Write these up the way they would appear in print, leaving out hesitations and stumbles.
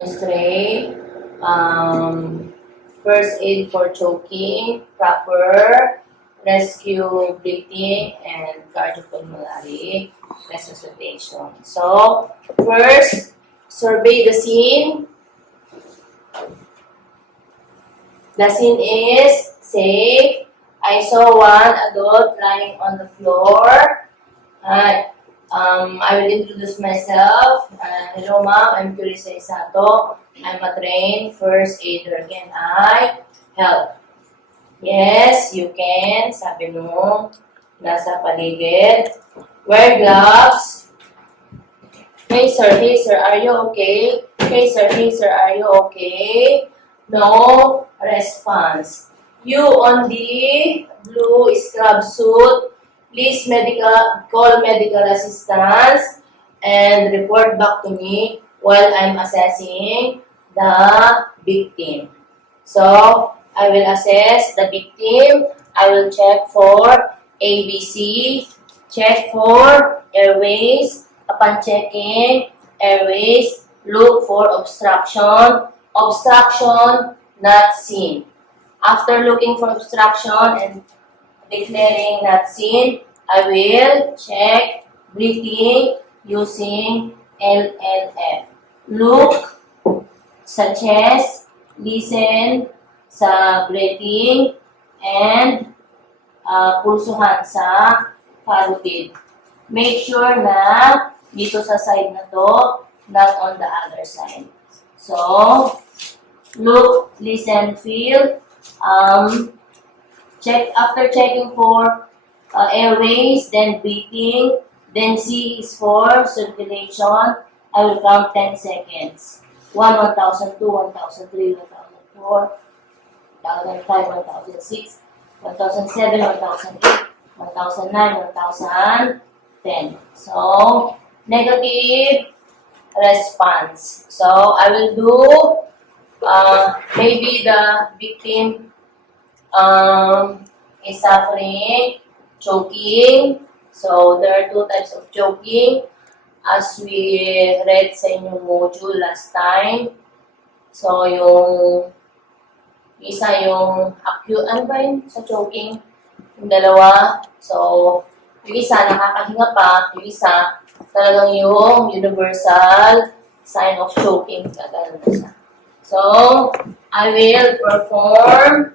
Demonstrate first aid for choking, proper rescue breathing, and cardiopulmonary resuscitation. So, first, survey the scene. The scene is safe. I saw one adult lying on the floor. I will introduce myself. Hello ma'am, I'm Curisa Isato. I'm a trained first aider. Can I help? Yes, you can. Sabi mo, nasa paligid. Wear gloves. Hey sir, are you okay? Hey sir, are you okay? No response. You on the blue scrub suit, please call medical assistance and report back to me while I'm assessing the victim. So, I will assess the victim. I will check for ABC, check for airways. Upon checking airways, look for obstruction. Obstruction not seen. After looking for obstruction and declaring not seen, I will check breathing using LLF. Look sa chest, listen sa breathing, and pulsuhan sa carotid. Make sure na dito sa side na to, not on the other side. So, look, listen, feel. After checking for airways, then breathing, then C is for circulation. I will count 10 seconds. 1, 1002, 1003, 1004, 1005, 1006, 1007, 1008, 1009, 1010. So, negative response. So, I will do maybe the victim is suffering choking. So, there are two types of choking as we read sa inyong module last time. So, yung isa yung acute, ano ba yun sa choking? Yung dalawa. So, yung isa nakakahinga pa, yung isa talagang yung universal sign of choking. Kagano na siya. So, I will perform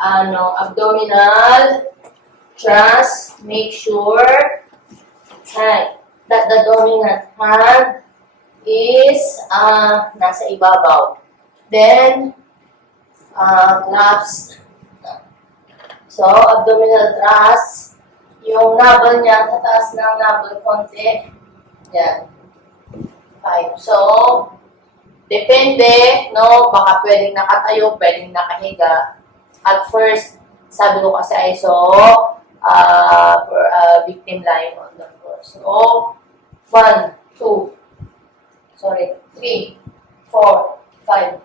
abdominal thrust. Make sure that the dominant hand is nasa ibabaw. Then, claps. So, abdominal thrust. Yung navel niya, tataas ng navel konti. Yan. 5. So, depende, no? Baka pwedeng nakatayo, pwedeng nakahiga. At first, sabi ko kasi I saw victim lying on the floor. So, 1, 2, 3, 4, 5,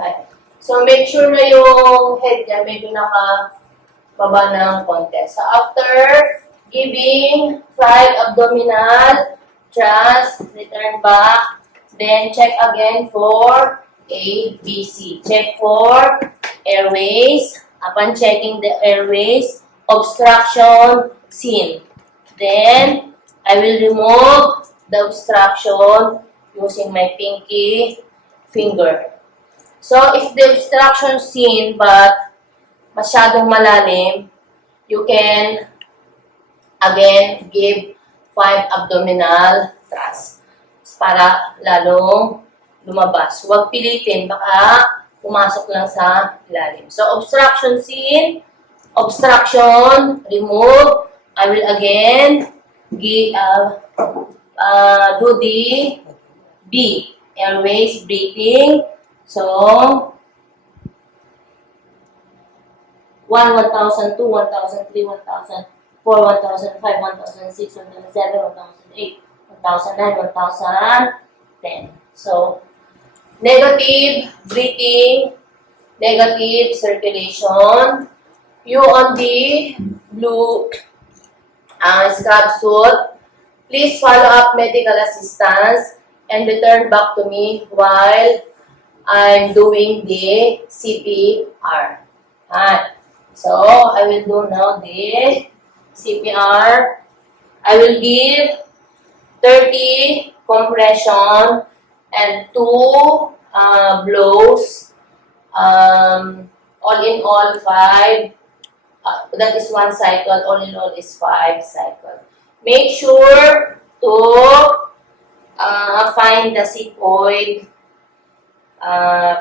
5. So, make sure na yung head niya medyo nakababa ng konti. So, after giving 5 abdominal thrust, return back, then check again for ABC. Check for airways. Upon checking the airways, obstruction seen. Then, I will remove the obstruction using my pinky finger. So, if the obstruction seen but masyadong malalim, you can again give 5 abdominal thrust para lalong lumabas. Huwag pilitin, baka pumasok lang sa ilalim. So, obstruction seen, obstruction remove. I will again do the B, airways breathing. So, 1, 1002, 1003, 1004, 1005, 1006, 1007, 1008, 1009, 1010. So, negative breathing, negative circulation. You on the blue scrub suit, please follow up medical assistance and return back to me while I'm doing the CPR. So, I will do now the CPR. I will give 30 compression and 2 blows. All in all, 5. That is 1 cycle. All in all is 5 cycles. Make sure to find the sigmoid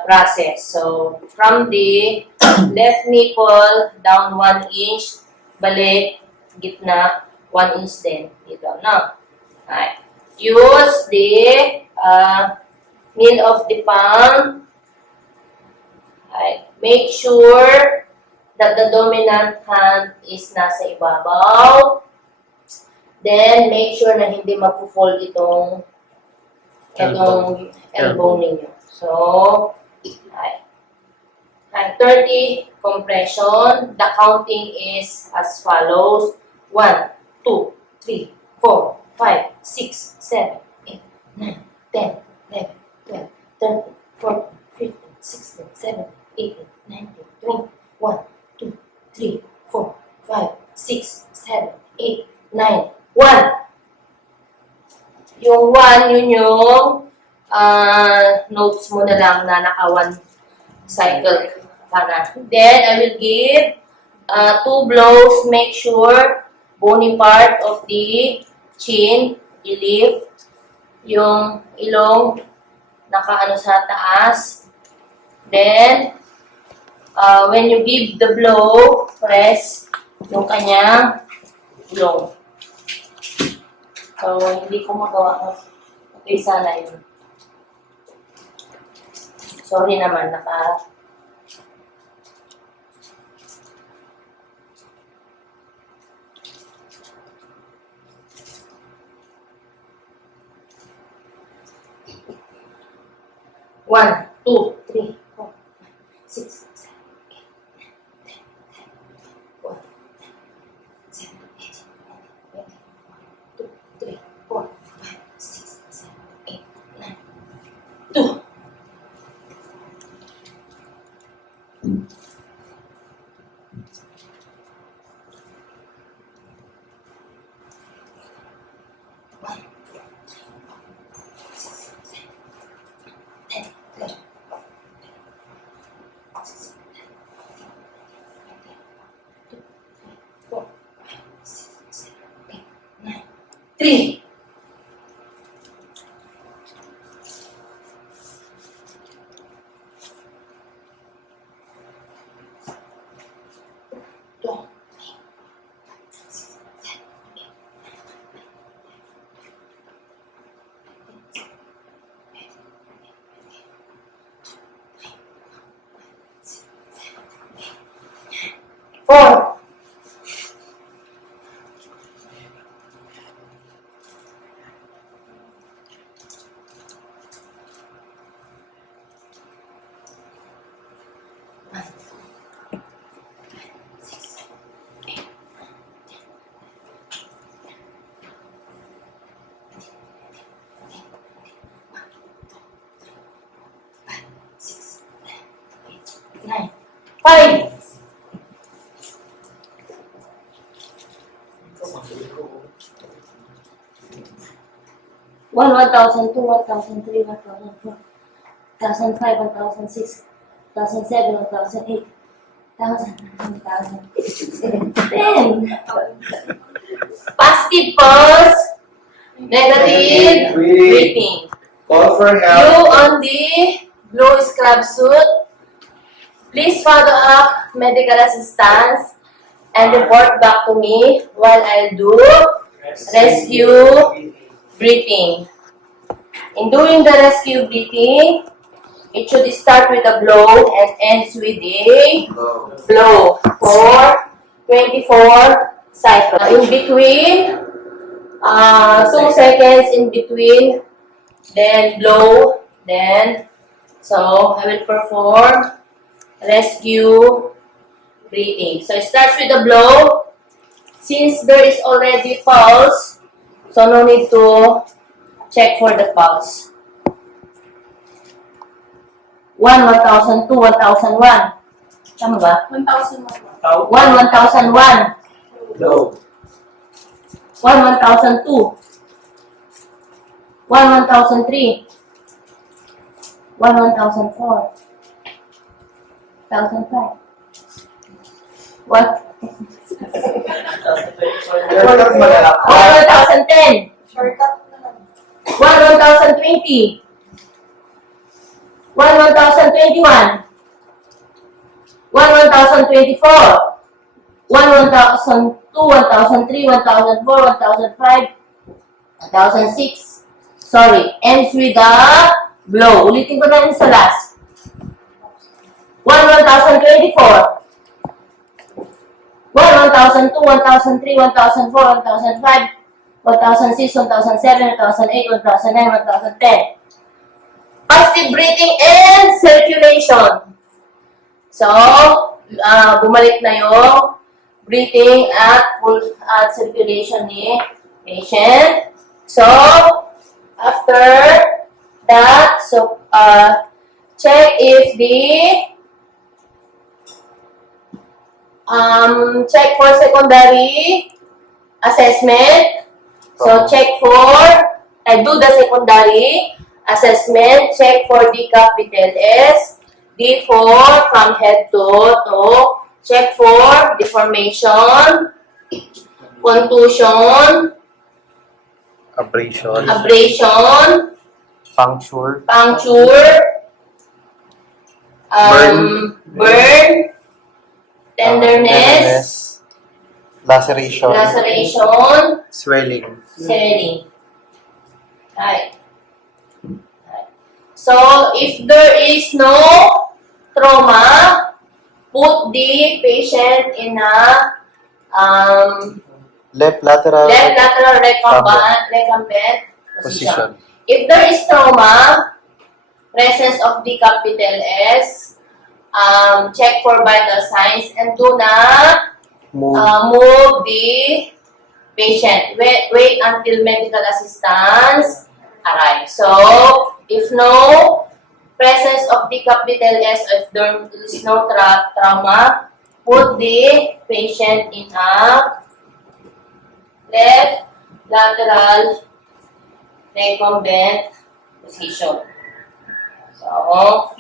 process. So, from the left nipple, down 1 inch, balik, gitna, 1 inch din. Dito, no? Right. Use the heel of the palm. Right. Make sure that the dominant hand is nasa ibabaw. Then, make sure na hindi mapu-fold itong elbow ninyo. So, right. 30 compression. The counting is as follows. 1, 2, 3, 4, 5, 6, 7, 8, 9, 10, 11, 12, 13, 14, 15, 16, 17, 18, 19, 20, 1, 2, 3, 4, 5, 6, 7, 8, 9, 1. Yung 1, yun yung notes mo na lang na naka 1 cycle ka na. Then, I will give 2 blows. Make sure bony part of the chin, i-lift. Yung ilong nakaano sa taas. Then, when you give the blow, press yung kanyang ilong. So, hindi ko magawa. Okay, sana yun. Sorry naman, naka... One, 2, 3, 4, 6, 7, 8, 9, 10, 11, 12, 7, 8, 9, 10, 11, 12, 2, 3, 4, 5, 6, 7, 8, 9, 2. Three. Four. 9, 5. One, 1,000, 2, 1,000, 3, 1,000, 4, 1,005, 1,006, 1,007, 1,008, 1,000, 10. Positive pulse, negative breathing. Call for You help. on the blue scrub suit, please follow up medical assistance and report back to me while I do rescue breathing. In doing the rescue breathing, it should start with a blow and ends with a blow for 24 cycles. In between, 2 seconds in between, then blow, then, so I will perform rescue breathing. So it starts with a blow. Since there is already pulse, so no need to check for the pulse. 1,002, 1,001. Tama ba? 1,001. 1,001. Low. 1,002. 1,003. 1,004. 1,005. What? Shortcut mo na lang. 1,010. Shortcut na lang. 1,020. 1,021. 1,024. 1,002, 1,003, 1,004, 1,005, 1,006. Sorry, ends with the blow. Ulitin ko na yun sa last. 1,024. 1,002, 1,003, 1,004, 1,005, 1,006, 1,007, 1,008, 1,009, 1,010. Positive breathing and circulation. So, bumalik na yung breathing at circulation ni patient. So, after that, check if check for secondary assessment. So, check for, do the secondary assessment, check for the capital S, D4 from head to toe, check for deformation, contusion, Abrasion. puncture, burn, tenderness, Laceration. Swelling. Right. So, if there is no trauma, put the patient in a Left lateral recumbent position. position. If there is trauma, presence of the capital S, check for vital signs and do not move the patient. Wait until medical assistance arrives. So, if no presence of the capital S, if there is no trauma, put the patient in a left lateral recumbent position. So,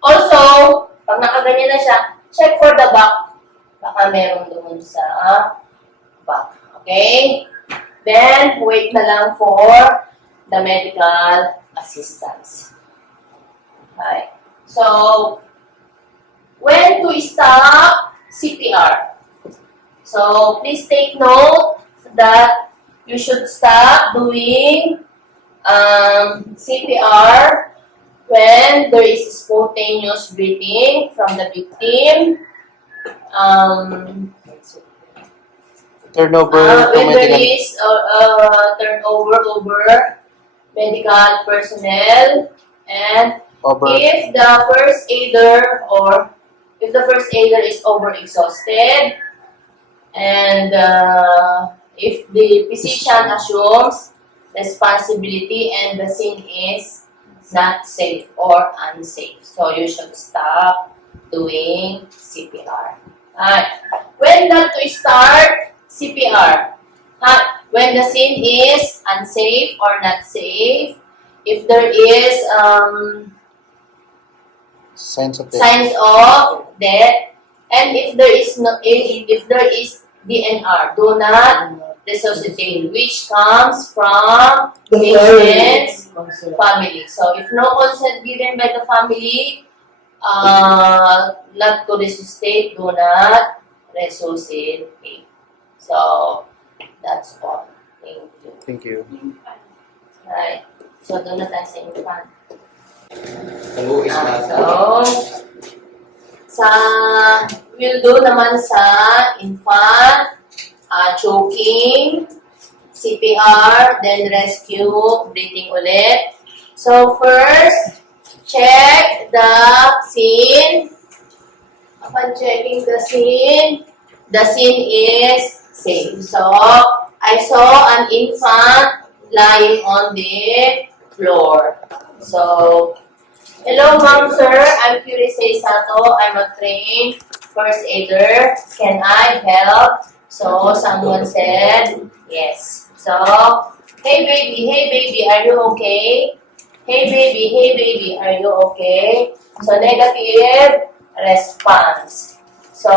also, pag nakaganyan na siya, check for the back. Baka meron doon sa back. Okay? Then, wait na lang for the medical assistance. Okay. So, when to stop CPR? So, please take note that you should stop doing CPR when there is spontaneous breathing from the victim. Turnover to When there medical. is turnover over medical personnel, and Over. if the first aider is over-exhausted, and if the physician assumes responsibility and the scene is not safe or unsafe, so you should stop doing CPR. When not to start CPR? When the scene is unsafe or not safe, if there is Signs of death. signs of death, and if there is DNR, do not resuscitate, which comes from patient's family. So if no consent given by the family, not to resuscitate, do not resuscitate. So that's all. Thank you. Thank you. Right. So doon na tayo sa infant. So, we'll do naman sa infant, choking, CPR, then rescue, breathing ulit. So, first, check the scene. Upon checking the scene is safe. So, I saw an infant lying on the floor. So, hello, ma'am, sir. I'm Curisay Sato. I'm a trained first aider. Can I help? So, someone said yes. So, hey, baby, are you okay? Hey, baby, are you okay? So, negative response. So,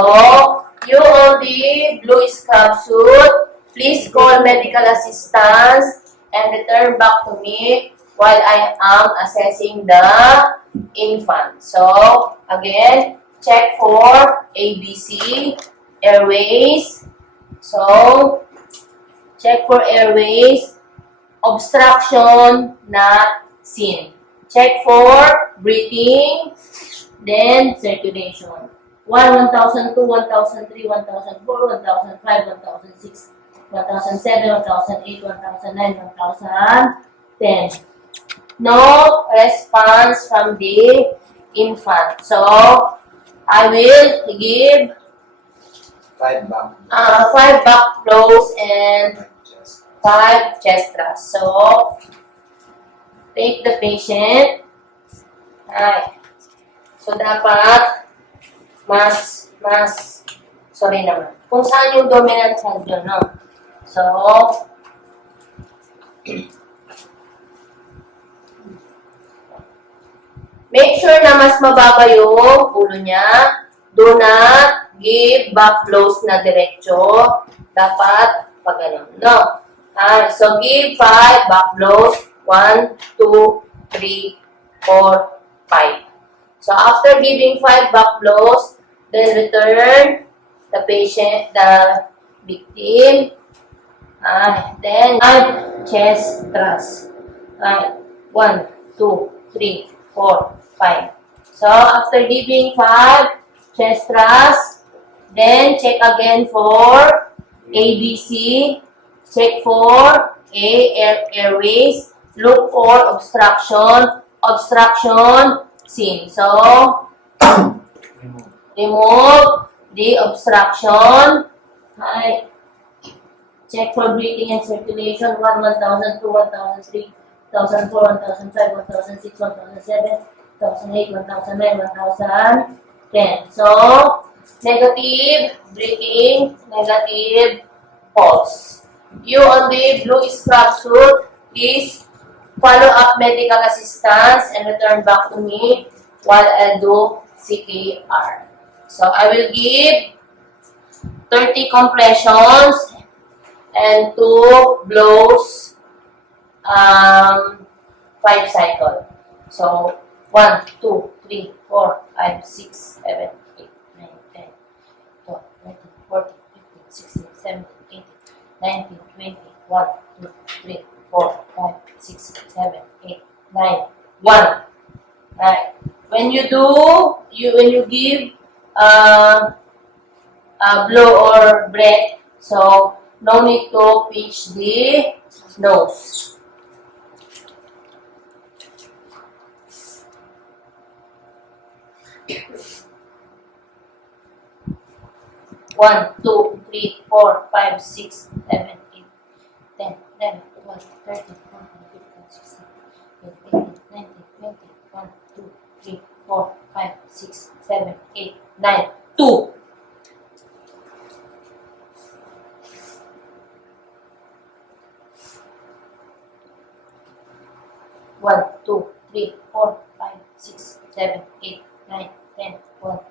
you on the blue scrub suit, please call medical assistance and return back to me while I am assessing the infant. So, again, check for ABC, airways. So, check for airways, obstruction, not seen. Check for breathing, then circulation. 1, 1002, 1003, 1004, 1005, 1006, 1007, 1008, 1009, 1010. No response from the infant. So, I will give 5 back. 5 back blows and 5 chest thrusts. So, take the patient. Ay. So, dapat sorry naman. Kung saan yung dominant hand yun, no? So, make sure na mas mababa yung ulo niya. Do not give back blows na diretso. Dapat pag ganun, no? So, give 5 back blows. 1, 2, 3, 4, 5. So, after giving 5 back blows, then return the patient, the victim. Then, 5 chest thrusts. 1, 2, 3, 4, 5. So, after giving 5 chest thrusts, then check again for ABC. Check for airways. Look for obstruction, seen. So, remove the obstruction. Check for breathing and circulation. 1, 1002, 1003, 1004, 1005, 1006, 1007, 1008, 1009, 1010. So, negative breathing, negative pulse. You on the blue scrub suit, please follow up medical assistance and return back to me while I do CPR. So, I will give 30 compressions and 2 blows, 5 cycle. So, 1, 2, 3, 4, 5, 6, 7, 8, 9, 10, 12, 13, 14, 15, 16, 17, 18, 19, 20, 1, 2, 3, 4, 5, 6, 7, 8, 9, 1. Right. When you give blow or breath, so no need to pinch the nose. One, 2, 3, 4, 5, 6, 7, 8, 10, 11, 12, 13, 14, 15, 16, 17, 18, 19, 20, 1, 2, 3, 4, 5, 6, 7, 8, 9, 2. One, 2, 3, 4, 5, 6, 7, 8, 9, 10, 12,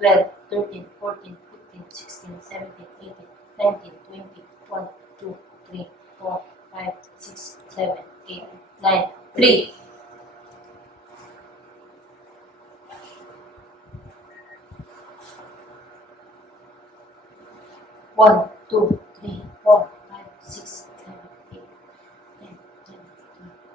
13, 14, 15, 16, 17, 18, 19, 20, 1, 2, 3, 4, 5, 6, 7, 8, 9, 3. One, 2, 3, 4, 5, 6, 7, 8, 10, 11, 12,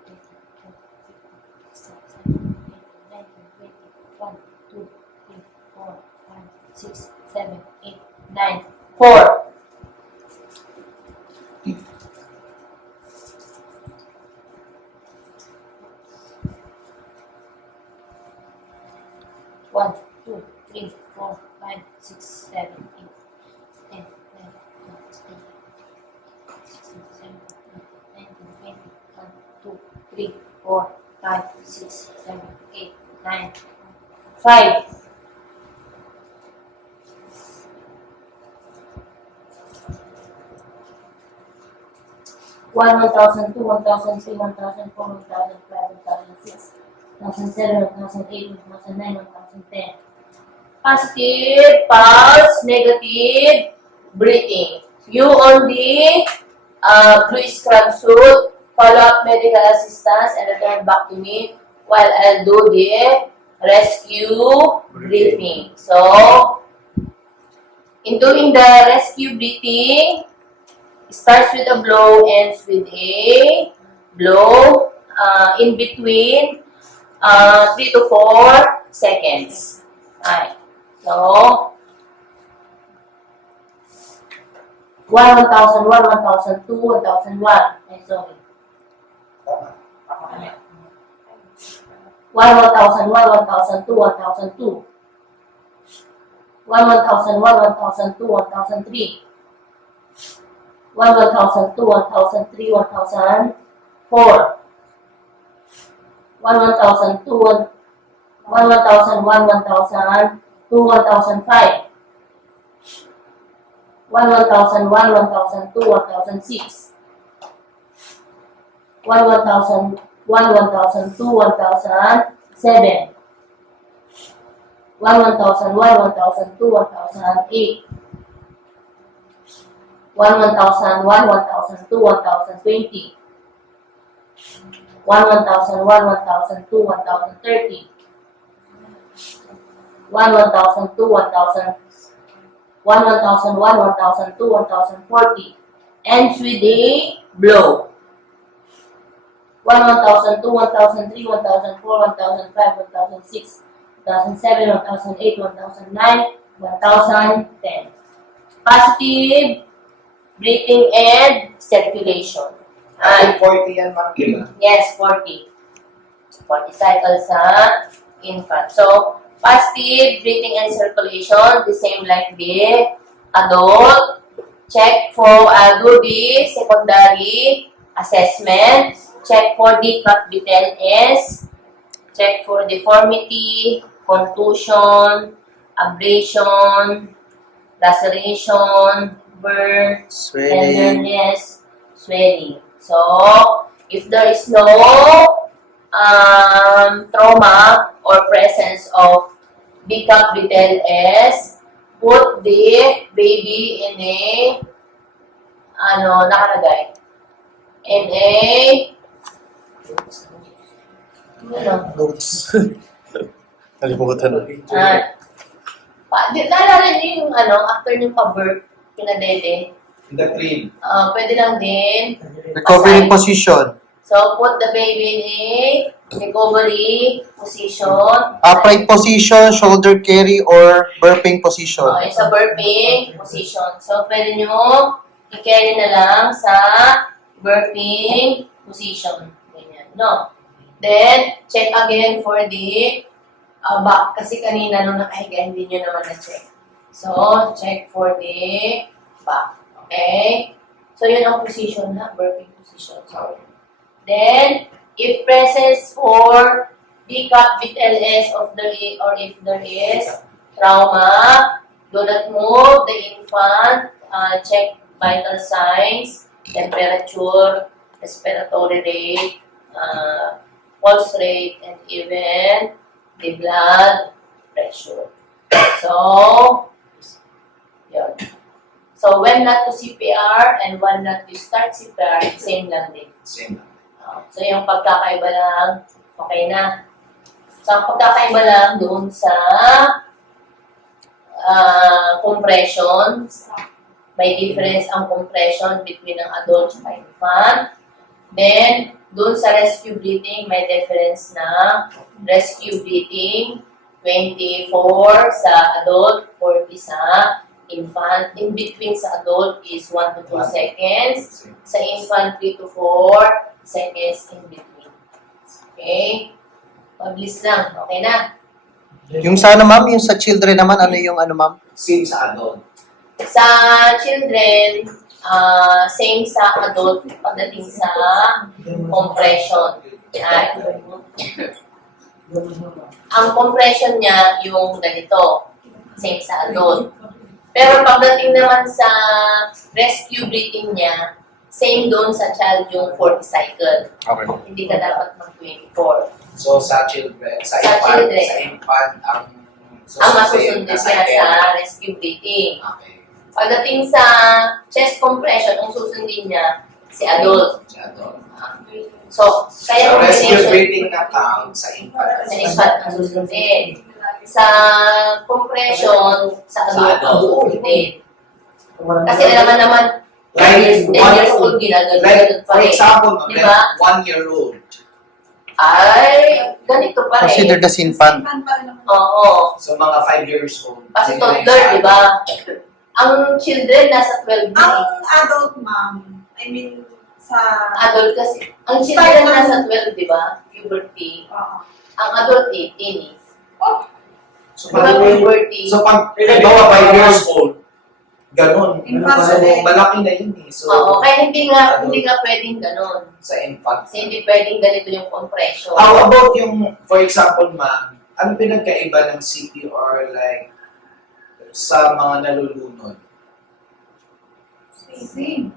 13, 14, 15, 16, 17, 18, 19, 20, 1, 2, 3, 4, 5, 6, 7, 8, 9, 4. One, 2, 3, 4, 5, 6, 7, 8, 10, 11, 12, 13, 14, 15, 16, 17, 18, 19, 20, 1, 2, 2, 3, 4, 5, 6, 7, 8, 9, 5. One thousand, 2, 1,000, 3, 1,000, 4, 1,000, 5, 1,000, 6, 1,007, 1,008, 1,009, 1,010. Positive, pulse, negative, breathing. You on the blue scrub suit, follow up medical assistance and return back to me while I'll do the rescue breathing. So, in doing the rescue breathing, starts with a blow, ends with a blow, in between 3 to 4 seconds. Alright. So, 1,000, 1,000, 2, 1,001. Ay, sorry. Tama. 1,000, 1,000, 2, 1,002. 1,000, 1,002, 1,003. 1,002, 1,003, 1,004. 1,002, 1,001, 1,002, 1,005. 1,001, 1,002, 1,006. 1,001, 1,002, 1,007. 1,001, 1,002, 1,008. 1,001, 1,002, 1,020. 1,001, 1,002, 1,030. 1,002, 1,000. 1,001, 1,002, 1,040. Ends with a blow. 1,002, 1,003, 1,004, 1,005, 1,006, 1,007, 1,008, 1,009, 1,010. Positive breathing and circulation. Ay, 40 yan, ma'am. Yes, 40. 40 cycles sa infant. So, positive breathing and circulation, the same like the adult. Check for, do the secondary assessment. Check for the capital S. Check for deformity, contusion, abrasion, laceration, burn, tenderness, swelling. So, if there is no trauma or presence of decapital S, put the baby in a, nakalagay, in a, Notes. Nalimutan na. Naalala niyo yung, after yung pa-birth, pinadede, In the crib. pwede lang din, Recovery position. so put the baby in a recovery position. Upright position, shoulder carry, or burping position. It's a burping position. So, pwede nyo i-carry na lang sa burping position. Ganyan, no? Then, check again for the back. Kasi kanina nung nakahiga, hindi nyo naman na-check. So, check for the back. Okay? So, yun ang position na, burping position. Sorry. Then, if presence for decapital S of the or if there is trauma, do not move the infant, check vital signs, temperature, respiratory rate, pulse rate, and even the blood pressure. So, yun. So, when not to CPR and when not to start CPR, same lang din. Same. So, yung pagkakaiba lang, okay na. So, ang pagkakaiba lang doon sa compressions, may difference ang compression between ang adult at infant. Then, doon sa rescue breathing, may difference na rescue breathing, 24 sa adult, 40 sa infant. In between sa adult is 1 to 2 seconds. Sa infant, 3 to 4 seconds in between. Okay? Pabilis lang. Okay na? Yung sa ma'am, yung sa children naman, ano yung ma'am? Same sa adult. Sa children, Same sa adult pagdating sa compression. Yan. Ang compression niya yung ganito. Same sa adult. Pero pagdating naman sa rescue breathing niya, same doon sa child yung 40 cycle. Okay. Hindi ka dapat mag-24. So, sa children, Sa children. sa infant, ang Ang masusundin na niya cycle. sa rescue breathing. Okay. Pagdating sa chest compression, ang susundin niya si adult. Siya doon. So, kaya So, rescue combination breathing na count sa infant. sa infant ang susundin. Sa compression, sa adult ang susundin. Kasi alam naman, Like, 10 years old ginagano pa for rin. example, Di ba? 1-year-old. Ay, ganito pa rin. Consider the infant. Oo. So, mga 5 years old. Kasi Yun na yung toddler, sa- di ba? Ang children, nasa 12 Ang na adult, ma'am, I mean, sa... adult kasi. Ang children, nasa 12, di ba? Puberty. Ang adult, 18 eh. So, Di ba puberty? So, pag halimbawa 5 years old, ganun. Infant So, ulit. malaki na yun eh. So, Oo, kaya hindi nga pwedeng ganun. sa infant. Kasi hindi pwedeng ganito yung compression. How about yung, for example, ma'am, ano pinagkaiba ng CP or like sa mga nalulunod? Same.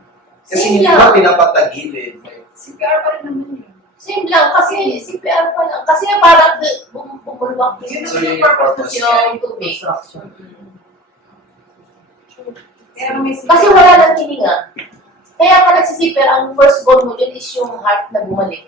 Kasi Same hindi lang. ba pinapatagilid? Like, CPR pa rin naman yun. Same lang, kasi CPR pa lang. Kasi parang bumulwak Yun so, ang yun yung purpose niya. yung tubig. Kaya may CPR. Kasi wala nang hininga. Kaya ka nagsisipir, ang first goal mo dyan is yung heart na bumalik.